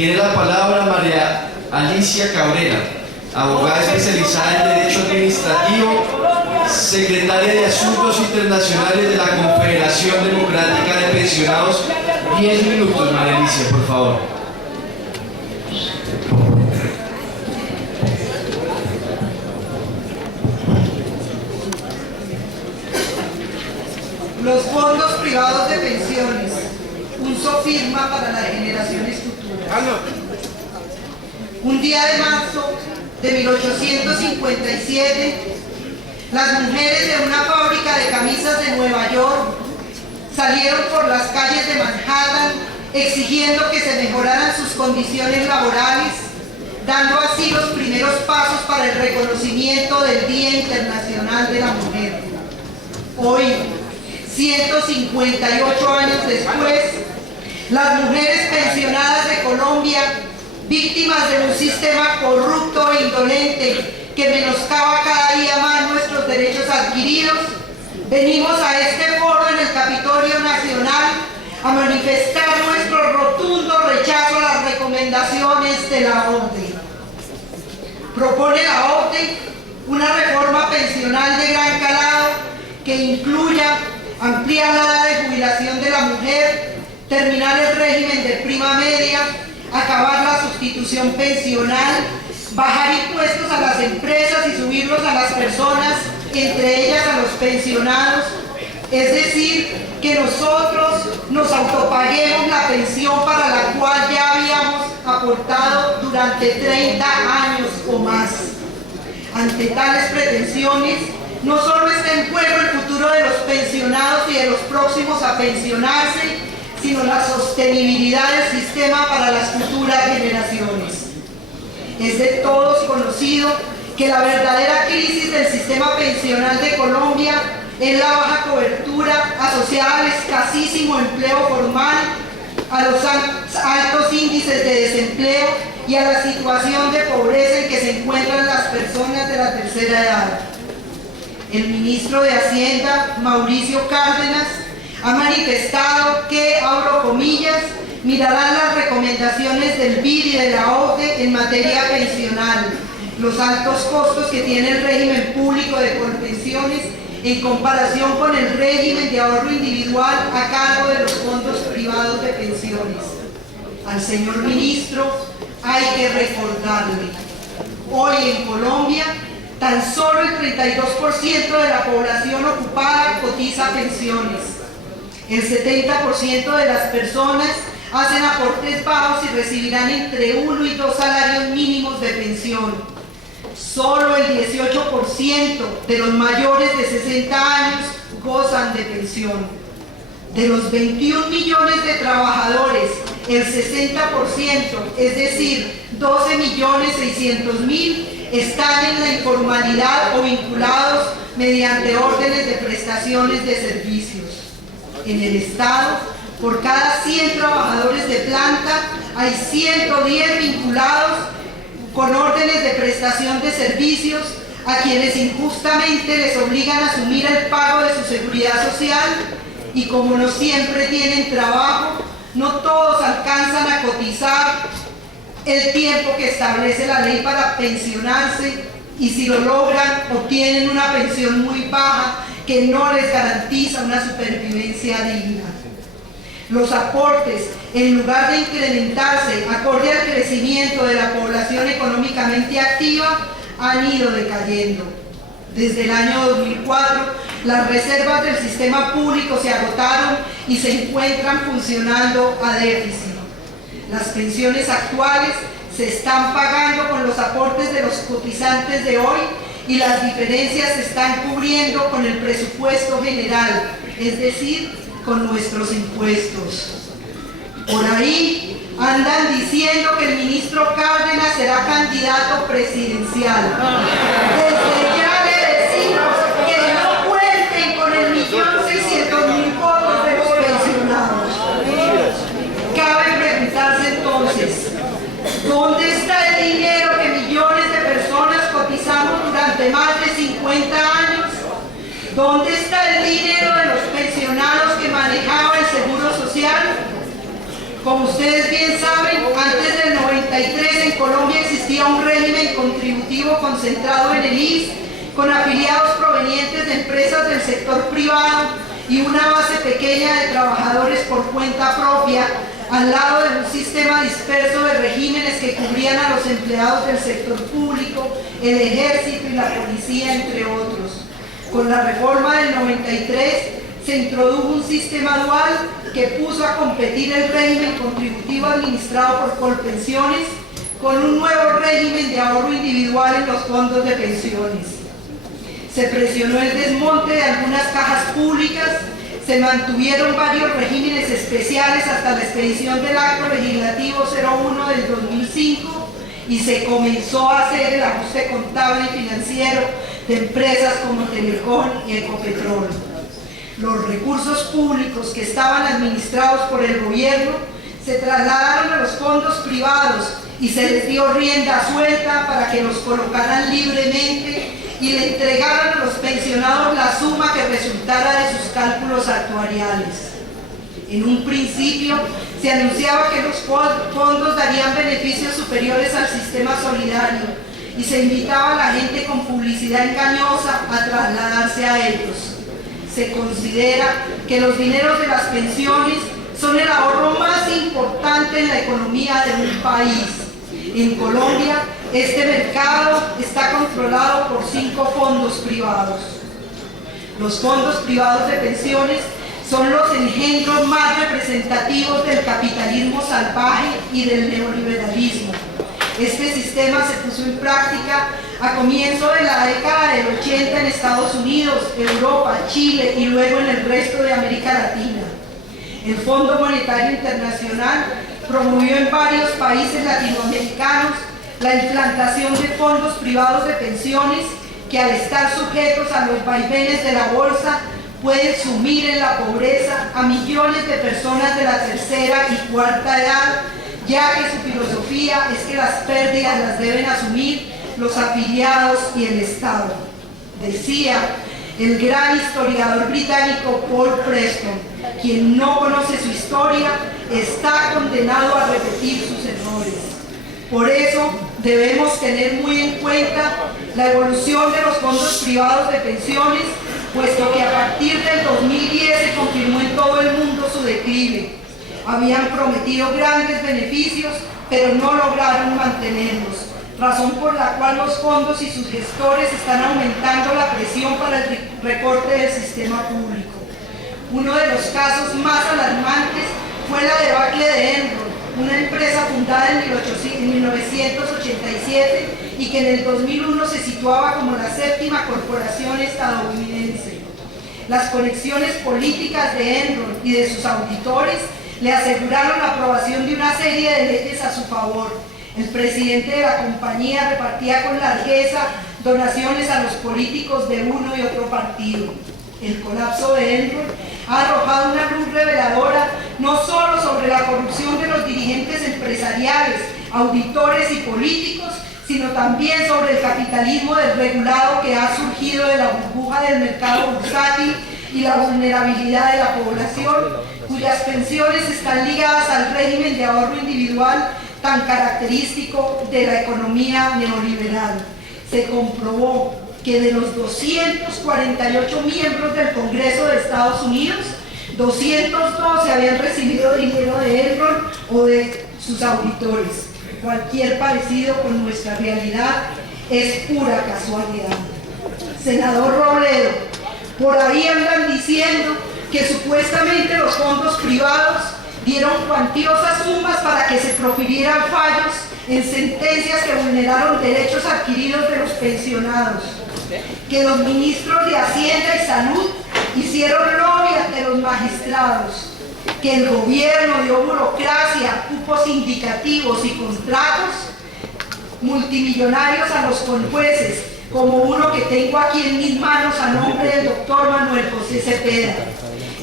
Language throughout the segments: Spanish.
Tiene la palabra María Alicia Cabrera, abogada especializada en Derecho Administrativo, secretaria de Asuntos Internacionales de la Confederación Democrática de Pensionados. 10 minutos, María Alicia, por favor. Los fondos privados de pensiones, un sofisma para las generaciones futuras. Un día de marzo de 1857, las mujeres de una fábrica de camisas de Nueva York salieron por las calles de Manhattan exigiendo que se mejoraran sus condiciones laborales, dando así los primeros pasos para el reconocimiento del Día Internacional de la Mujer. Hoy, 158 años después, las mujeres pensionadas de Colombia, víctimas de un sistema corrupto e indolente que menoscaba cada día más nuestros derechos adquiridos, venimos a este foro en el Capitolio Nacional a manifestar nuestro rotundo rechazo a las recomendaciones de la OCDE. Propone la OCDE una reforma pensional de gran calado que incluya ampliar la edad de jubilación de la mujer, terminar el régimen de prima media, acabar la sustitución pensional, bajar impuestos a las empresas y subirlos a las personas, entre ellas a los pensionados, es decir, que nosotros nos autopaguemos la pensión para la cual ya habíamos aportado durante 30 años o más. Ante tales pretensiones, no solo está en juego el futuro de los pensionados y de los próximos a pensionarse, sino la sostenibilidad del sistema para las futuras generaciones. Es de todos conocido que la verdadera crisis del sistema pensional de Colombia es la baja cobertura asociada al escasísimo empleo formal, a los altos índices de desempleo y a la situación de pobreza en que se encuentran las personas de la tercera edad. El ministro de Hacienda, Mauricio Cárdenas, ha manifestado que, abro comillas, mirarán las recomendaciones del BID y de la OCDE en materia pensional, los altos costos que tiene el régimen público de colpensiones en comparación con el régimen de ahorro individual a cargo de los fondos privados de pensiones. Al señor ministro hay que recordarle, hoy en Colombia, tan solo el 32% de la población ocupada cotiza pensiones. El 70% de las personas hacen aportes bajos y recibirán entre 1 y 2 salarios mínimos de pensión. Solo el 18% de los mayores de 60 años gozan de pensión. De los 21 millones de trabajadores, el 60%, es decir, 12.600.000, están en la informalidad o vinculados mediante órdenes de prestaciones de servicios. En el Estado, por cada 100 trabajadores de planta, hay 110 vinculados con órdenes de prestación de servicios a quienes injustamente les obligan a asumir el pago de su seguridad social y como no siempre tienen trabajo, no todos alcanzan a cotizar el tiempo que establece la ley para pensionarse y si lo logran obtienen una pensión muy baja que no les garantiza una supervivencia digna. Los aportes, en lugar de incrementarse acorde al crecimiento de la población económicamente activa, han ido decayendo. Desde el año 2004, las reservas del sistema público se agotaron y se encuentran funcionando a déficit. Las pensiones actuales se están pagando con los aportes de los cotizantes de hoy y las diferencias se están cubriendo con el presupuesto general, es decir, con nuestros impuestos. Por ahí andan diciendo que el ministro Cárdenas será candidato presidencial. Desde ya le decimos que no cuenten con el 1.600.000 votos de los pensionados. Cabe preguntarse entonces, ¿dónde está el dinero que millones de personas cotizamos durante más de 50 años? ¿Dónde está el dinero de los pensionados que manejaba el Seguro Social? Como ustedes bien saben, antes del establecía un régimen contributivo concentrado en el ISS, con afiliados provenientes de empresas del sector privado y una base pequeña de trabajadores por cuenta propia, al lado de un sistema disperso de regímenes que cubrían a los empleados del sector público, el ejército y la policía, entre otros. Con la reforma del 93 se introdujo un sistema dual que puso a competir el régimen contributivo administrado por Colpensiones con un nuevo régimen de ahorro individual en los fondos de pensiones. Se presionó el desmonte de algunas cajas públicas, se mantuvieron varios regímenes especiales hasta la expedición del Acto Legislativo 01 del 2005 y se comenzó a hacer el ajuste contable y financiero de empresas como Telecom y Ecopetrol. Los recursos públicos que estaban administrados por el gobierno se trasladaron a los fondos privados y se les dio rienda suelta para que los colocaran libremente y le entregaran a los pensionados la suma que resultara de sus cálculos actuariales. En un principio se anunciaba que los fondos darían beneficios superiores al sistema solidario y se invitaba a la gente con publicidad engañosa a trasladarse a ellos. Se considera que los dineros de las pensiones son el ahorro más importante en la economía de un país. En Colombia, este mercado está controlado por 5 fondos privados. Los fondos privados de pensiones son los engendros más representativos del capitalismo salvaje y del neoliberalismo. Este sistema se puso en práctica a comienzo de la década del 80 en Estados Unidos, Europa, Chile y luego en el resto de América Latina. El Fondo Monetario Internacional promovió en varios países latinoamericanos la implantación de fondos privados de pensiones que, al estar sujetos a los vaivenes de la bolsa, pueden sumir en la pobreza a millones de personas de la tercera y cuarta edad, ya que su filosofía es que las pérdidas las deben asumir los afiliados y el Estado. Decía el gran historiador británico Paul Preston: quien no conoce su historia está condenado a repetir sus errores. Por eso debemos tener muy en cuenta la evolución de los fondos privados de pensiones, puesto que a partir del 2010 se confirmó en todo el mundo su declive. Habían prometido grandes beneficios, pero no lograron mantenerlos, razón por la cual los fondos y sus gestores están aumentando la presión para el recorte del sistema público. Uno de los casos más alarmantes fue la debacle de Enron, una empresa fundada en 1987 y que en el 2001 se situaba como la 7ª corporación estadounidense. Las conexiones políticas de Enron y de sus auditores le aseguraron la aprobación de una serie de leyes a su favor. El presidente de la compañía repartía con largueza donaciones a los políticos de uno y otro partido. El colapso de Enron ha arrojado una luz reveladora no solo sobre la corrupción de los dirigentes empresariales, auditores y políticos, sino también sobre el capitalismo desregulado que ha surgido de la burbuja del mercado bursátil y la vulnerabilidad de la población, cuyas pensiones están ligadas al régimen de ahorro individual tan característico de la economía neoliberal. Se comprobó que de los 248 miembros del Congreso de Estados Unidos, 212 habían recibido dinero de Enron o de sus auditores. Cualquier parecido con nuestra realidad es pura casualidad. Senador Robledo, por ahí andan diciendo que supuestamente los fondos privados dieron cuantiosas sumas para que se profirieran fallos en sentencias que vulneraron derechos adquiridos de los pensionados, que los ministros de Hacienda y Salud hicieron lobby ante los magistrados, que el gobierno dio burocracia, cupos indicativos y contratos multimillonarios a los conjueces, como uno que tengo aquí en mis manos a nombre del doctor Manuel José Cepeda,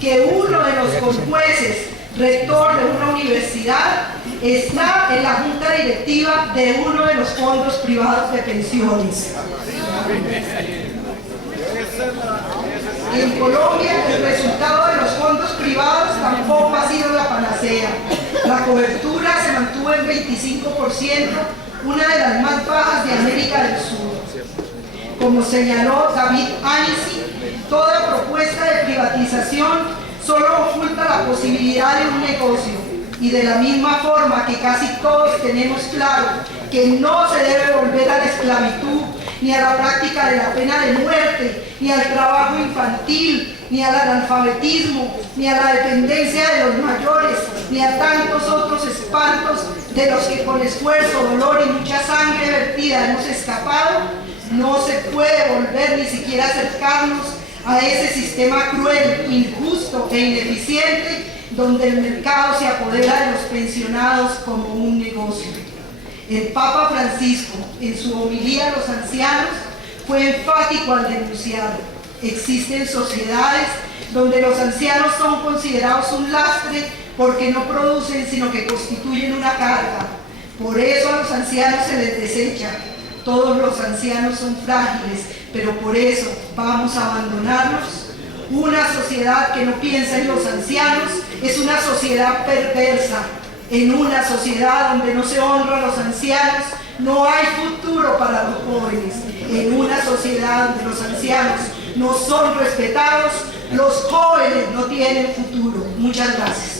que uno de los conjueces, rector de una universidad, está en la junta directiva de uno de los fondos privados de pensiones. En Colombia, el resultado de los fondos privados tampoco ha sido la panacea. La cobertura se mantuvo en 25%, una de las más bajas de América del Sur. Como señaló David Annecy, toda propuesta de privatización solo oculta la posibilidad de un negocio. Y de la misma forma que casi todos tenemos claro que no se debe volver a la esclavitud, ni a la práctica de la pena de muerte, ni al trabajo infantil, ni al analfabetismo, ni a la dependencia de los mayores, ni a tantos otros espantos de los que con esfuerzo, dolor y mucha sangre vertida hemos escapado, no se puede volver ni siquiera acercarnos a ese sistema cruel, injusto e ineficiente donde el mercado se apodera de los pensionados como un negocio. El Papa Francisco, en su homilía a los ancianos, fue enfático al denunciar: existen sociedades donde los ancianos son considerados un lastre porque no producen, sino que constituyen una carga. Por eso a los ancianos se les desecha. Todos los ancianos son frágiles, pero por eso vamos a abandonarlos. Una sociedad que no piensa en los ancianos es una sociedad perversa. En una sociedad donde no se honra a los ancianos, no hay futuro para los jóvenes. En una sociedad donde los ancianos no son respetados, los jóvenes no tienen futuro. Muchas gracias.